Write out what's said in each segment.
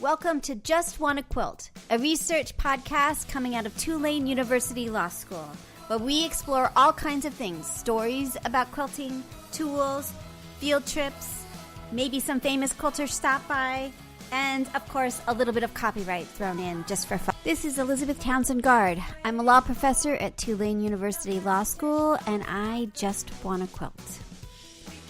Welcome to JustWannaQuilt, a research podcast coming out of Tulane University Law School, where we explore all kinds of things, stories about quilting, tools, field trips, maybe some famous quilters stop by, and, of course, a little bit of copyright thrown in just for fun. This is Elizabeth Townsend Guard. I'm a law professor at Tulane University Law School, and I just wanna quilt.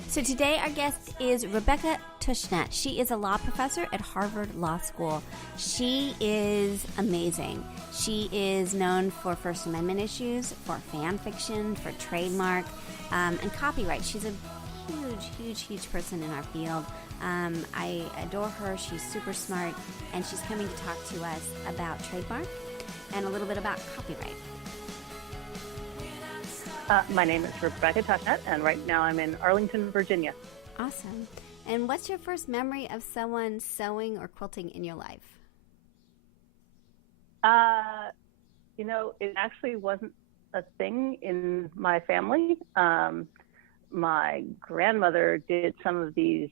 So today our guest is Rebecca Tushnet. She is a law professor at Harvard Law School. She is amazing. She is known for First Amendment issues, for fan fiction, for trademark, and copyright. She's a huge person in our field. I adore her. She's super smart, and she's coming to talk to us about trademark and a little bit about copyright. My name is Rebecca Tushnet, and right now I'm in Arlington, Virginia. Awesome. And what's your first memory of someone sewing or quilting in your life? It actually wasn't a thing in my family. My grandmother did some of these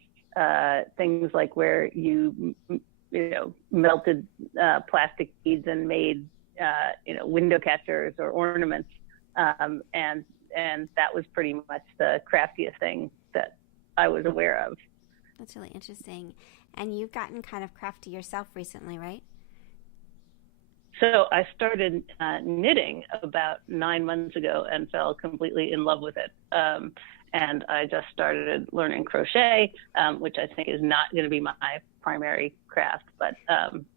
things like where you melted plastic beads and made, window catchers or ornaments. And that was pretty much the craftiest thing that I was aware of. That's really interesting. And you've gotten kind of crafty yourself recently, right? So I started knitting about 9 months ago and fell completely in love with it. And I just started learning crochet, which I think is not going to be my primary craft, but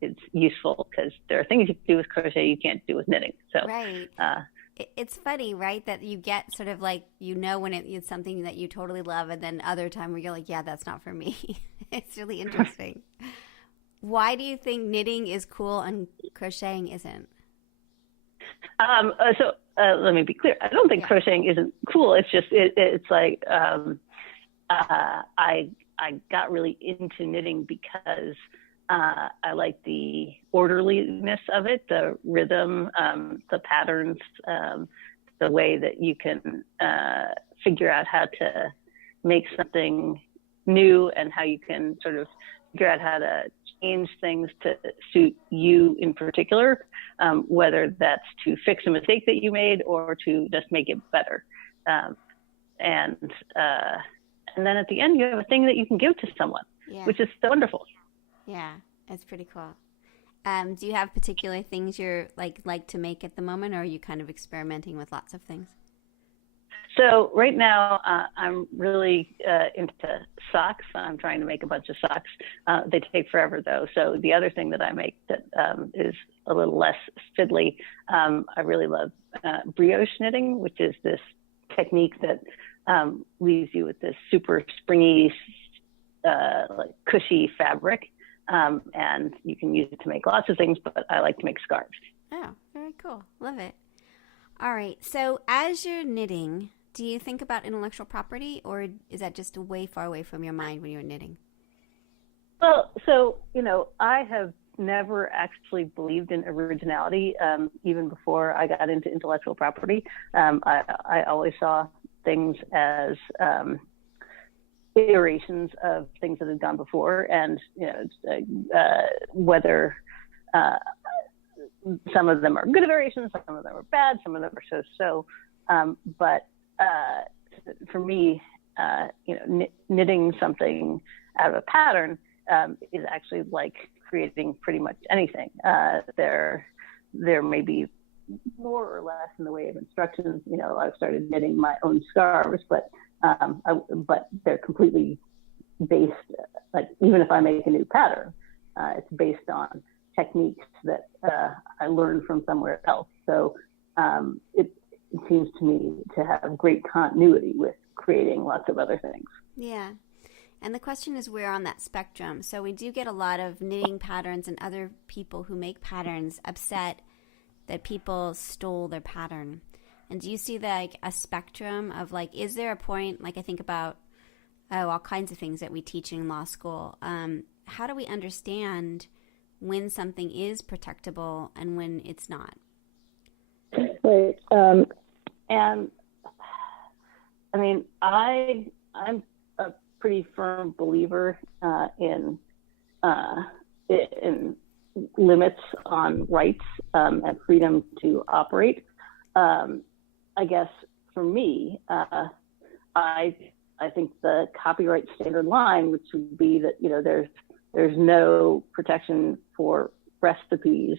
it's useful because there are things you can do with crochet you can't do with knitting. So right. It's funny, right, that you get sort of like, when it's something that you totally love, and then other time where you're like, yeah, that's not for me. It's really interesting. Why do you think knitting is cool and crocheting isn't? So let me be clear. I don't think crocheting isn't cool. It's just, it's like I got really into knitting because I like the orderliness of it, the rhythm, the patterns, the way that you can figure out how to make something new and how you can sort of figure out how to change things to suit you in particular, whether that's to fix a mistake that you made or to just make it better. And then at the end, you have a thing that you can give to someone, which is so wonderful. Yeah, it's pretty cool. Do you have particular things you're like to make at the moment, or are you kind of experimenting with lots of things? So right now, I'm really into socks. I'm trying to make a bunch of socks. They take forever, though. So the other thing that I make that is a little less fiddly, I really love brioche knitting, which is this technique that leaves you with this super springy, cushy fabric. And you can use it to make lots of things, but I like to make scarves. Oh, very cool. Love it. All right. So as you're knitting, do you think about intellectual property, or is that just way far away from your mind when you're knitting? Well, so, I have never actually believed in originality, even before I got into intellectual property. I always saw things as iterations of things that had gone before, and whether some of them are good iterations, some of them are bad, some of them are so. But for me, knitting something out of a pattern is actually like creating pretty much anything. There may be more or less in the way of instructions. I've started knitting my own scarves, but they're completely based, like, even if I make a new pattern, it's based on techniques that I learned from somewhere else. So it seems to me to have great continuity with creating lots of other things. Yeah. And the question is where on that spectrum. So we do get a lot of knitting patterns and other people who make patterns upset that people stole their pattern. And do you see a spectrum of is there a point, I think about all kinds of things that we teach in law school. How do we understand when something is protectable and when it's not? Right. And I mean, I'm a pretty firm believer in in limits on rights and freedom to operate. I guess for me, I think the copyright standard line, which would be that there's no protection for recipes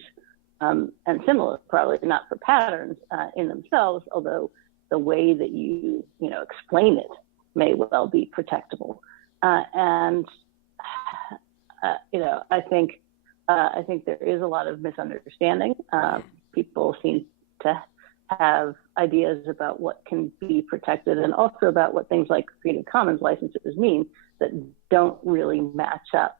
and similar, probably not for patterns in themselves, although the way that you explain it may well be protectable. And I think there is a lot of misunderstanding. People seem to have ideas about what can be protected and also about what things like Creative Commons licenses mean that don't really match up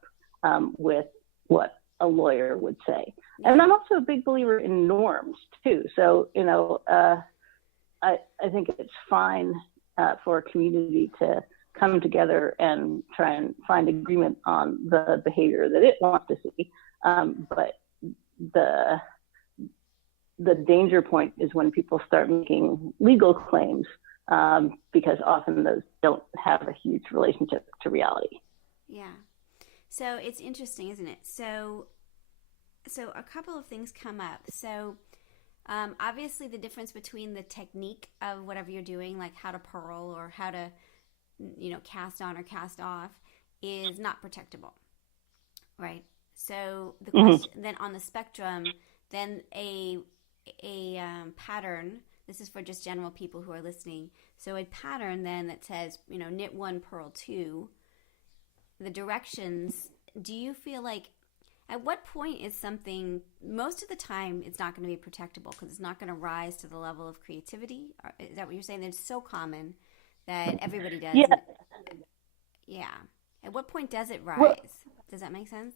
with what a lawyer would say. And I'm also a big believer in norms too. So, I think it's fine for a community to come together and try and find agreement on the behavior that it wants to see. But the danger point is when people start making legal claims, because often those don't have a huge relationship to reality. Yeah. So it's interesting, isn't it? So a couple of things come up. So obviously the difference between the technique of whatever you're doing, like how to purl or how to, cast on or cast off, is not protectable, right? So the question then on the spectrum, then a pattern. This is for just general people who are listening. So a pattern then that says, knit 1, purl 2. The directions. Do you feel like at what point is something? Most of the time, it's not going to be protectable because it's not going to rise to the level of creativity. Is that what you're saying? It's so common that everybody does. Yeah. Yeah. At what point does it rise? Well, does that make sense?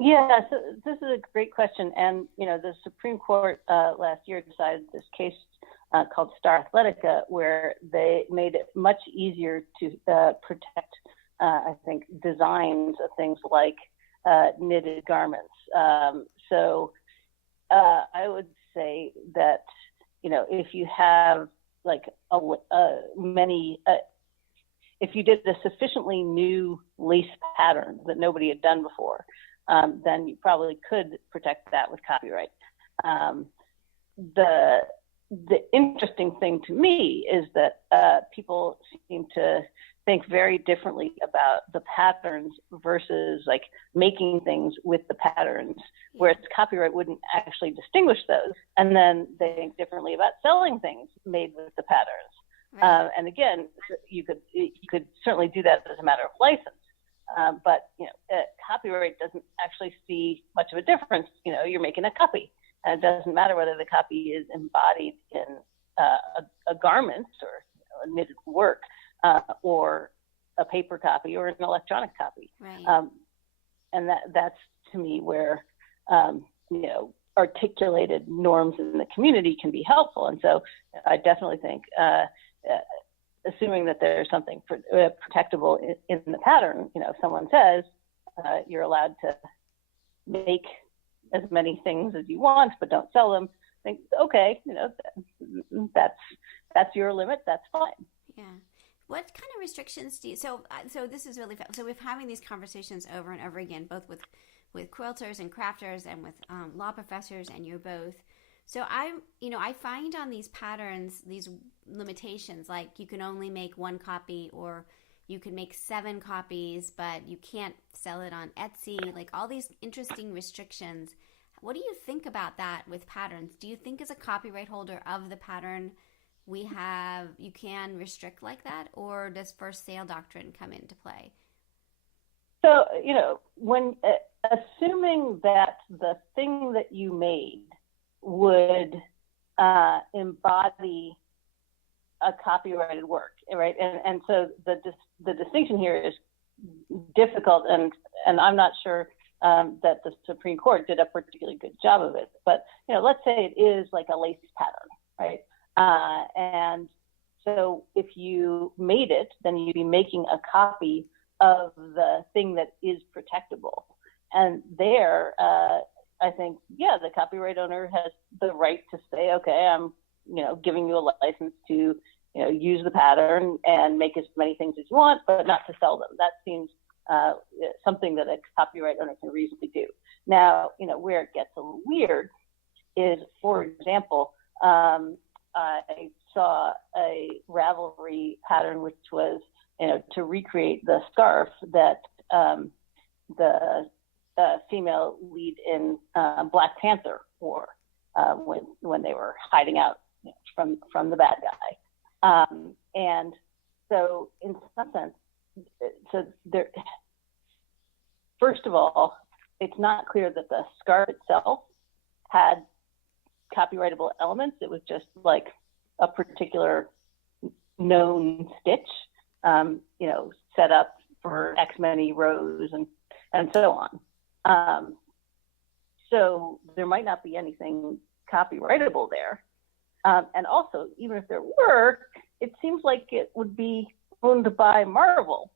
Yeah, so this is a great question. And, the Supreme Court last year decided this case called Star Athletica, where they made it much easier to protect, I think, designs of things like knitted garments. So I would say that, if you have like if you did a sufficiently new lace pattern that nobody had done before, then you probably could protect that with copyright. The interesting thing to me is that people seem to think very differently about the patterns versus like making things with the patterns, whereas copyright wouldn't actually distinguish those. And then they think differently about selling things made with the patterns. Right. And again, you could certainly do that as a matter of license. But copyright doesn't actually see much of a difference. You're making a copy, and it doesn't matter whether the copy is embodied in a garment or a knitted work, or a paper copy or an electronic copy. Right. And that's to me where articulated norms in the community can be helpful. And so I definitely think assuming that there's something protectable in the pattern, if someone says you're allowed to make as many things as you want, but don't sell them, I think, okay, that's your limit. That's fine. Yeah. What kind of restrictions do you, so this is really fun. So we're having these conversations over and over again, both with quilters and crafters and with law professors, and you're both. So I find on these patterns, these limitations, like you can only make 1 copy, or you can make 7 copies, but you can't sell it on Etsy, like all these interesting restrictions. What do you think about that with patterns? Do you think as a copyright holder of the pattern, you can restrict like that, or does first sale doctrine come into play? So, when assuming that the thing that you made would embody a copyrighted work, right? And so the distinction here is difficult, and I'm not sure that the Supreme Court did a particularly good job of it. But let's say it is like a lace pattern, right? And so if you made it, then you'd be making a copy of the thing that is protectable. And there, I think, the copyright owner has the right to say, okay, I'm, giving you a license to, use the pattern and make as many things as you want, but not to sell them. That seems something that a copyright owner can reasonably do. Now, where it gets a little weird is, for example, I saw a Ravelry pattern which was, to recreate the scarf that the female lead in Black Panther wore when they were hiding out from the bad guy. And so, in some sense, first of all, it's not clear that the scarf itself had copyrightable elements. It was just like a particular known stitch, set up for X many rows and so on. So there might not be anything copyrightable there. And also, even if there were, it seems like it would be owned by Marvel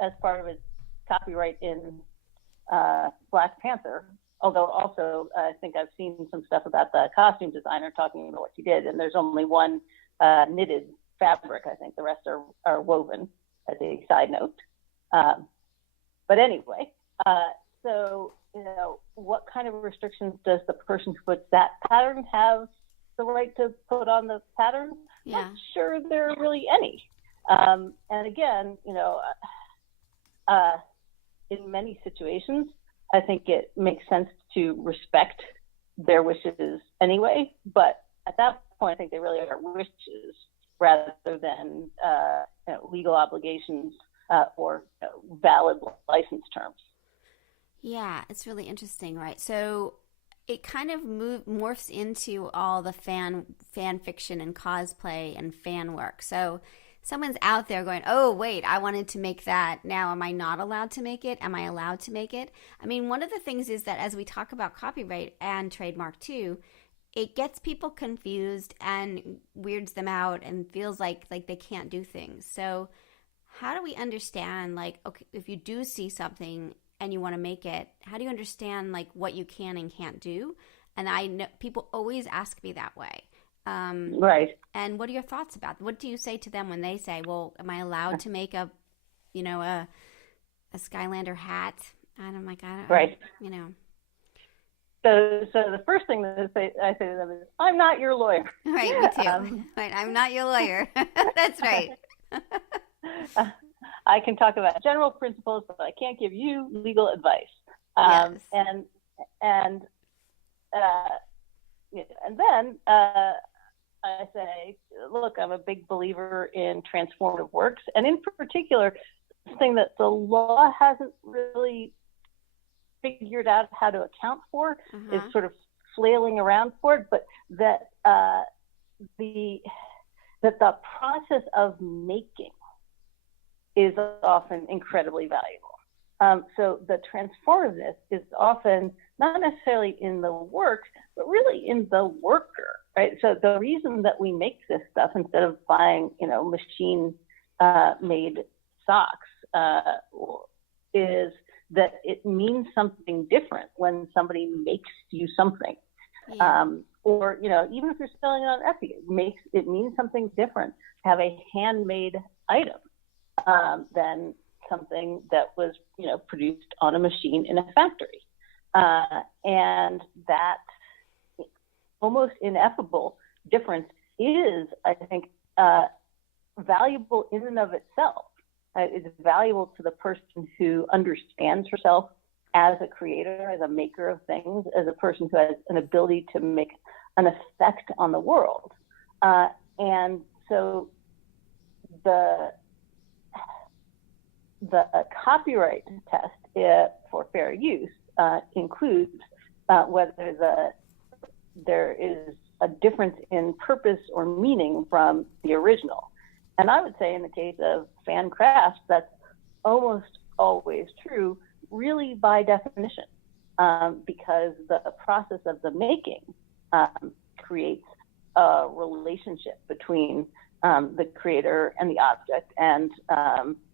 as part of its copyright in Black Panther. Although also, I think I've seen some stuff about the costume designer talking about what she did, and there's only one knitted fabric. I think the rest are woven, as a side note. But anyway, so, what kind of restrictions does the person who puts that pattern have the right to put on the pattern? Yeah. Not sure there are really any. And again, in many situations, I think it makes sense to respect their wishes anyway. But at that point, I think they really are wishes rather than legal obligations or valid license terms. Yeah, it's really interesting, right? So it kind of morphs into all the fan fiction and cosplay and fan work. So someone's out there going, oh, wait, I wanted to make that. Now, am I not allowed to make it? Am I allowed to make it? I mean, one of the things is that as we talk about copyright and trademark too, it gets people confused and weirds them out and feels like they can't do things. So how do we understand, like, okay, if you do see something and you want to make it, how do you understand like what you can and can't do? And I know people always ask me that way. Right. And what are your thoughts about? What do you say to them when they say, "Well, am I allowed to make a Skylander hat?" And I'm like, I don't. Right. So the first thing that I say to them is, "I'm not your lawyer." Right. Me too. Right. I'm not your lawyer. That's right. I can talk about general principles, but I can't give you legal advice. Yes. And then I say, look, I'm a big believer in transformative works, and in particular, this thing that the law hasn't really figured out how to account for is sort of flailing around for it, but that the process of making is often incredibly valuable. So the transformativeness is often not necessarily in the work, but really in the worker, right? So the reason that we make this stuff instead of buying, machine made socks is that it means something different when somebody makes you something. Yeah. Or, even if you're selling it on Etsy, it means something different to have a handmade item than something that was, produced on a machine in a factory. And that almost ineffable difference is, I think, valuable in and of itself. It's valuable to the person who understands herself as a creator, as a maker of things, as a person who has an ability to make an effect on the world. And so the copyright test for fair use includes whether there is a difference in purpose or meaning from the original. And I would say in the case of fan crafts, that's almost always true, really by definition, because the process of the making creates a relationship between the creator and the object, and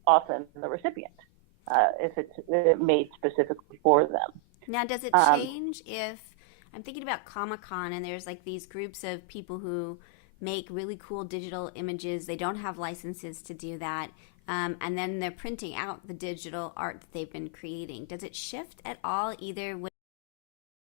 often the recipient, if it's made specifically for them. Now, does it change if I'm thinking about Comic-Con and there's like these groups of people who make really cool digital images? They don't have licenses to do that. and then they're printing out the digital art that they've been creating. Does it shift at all, either with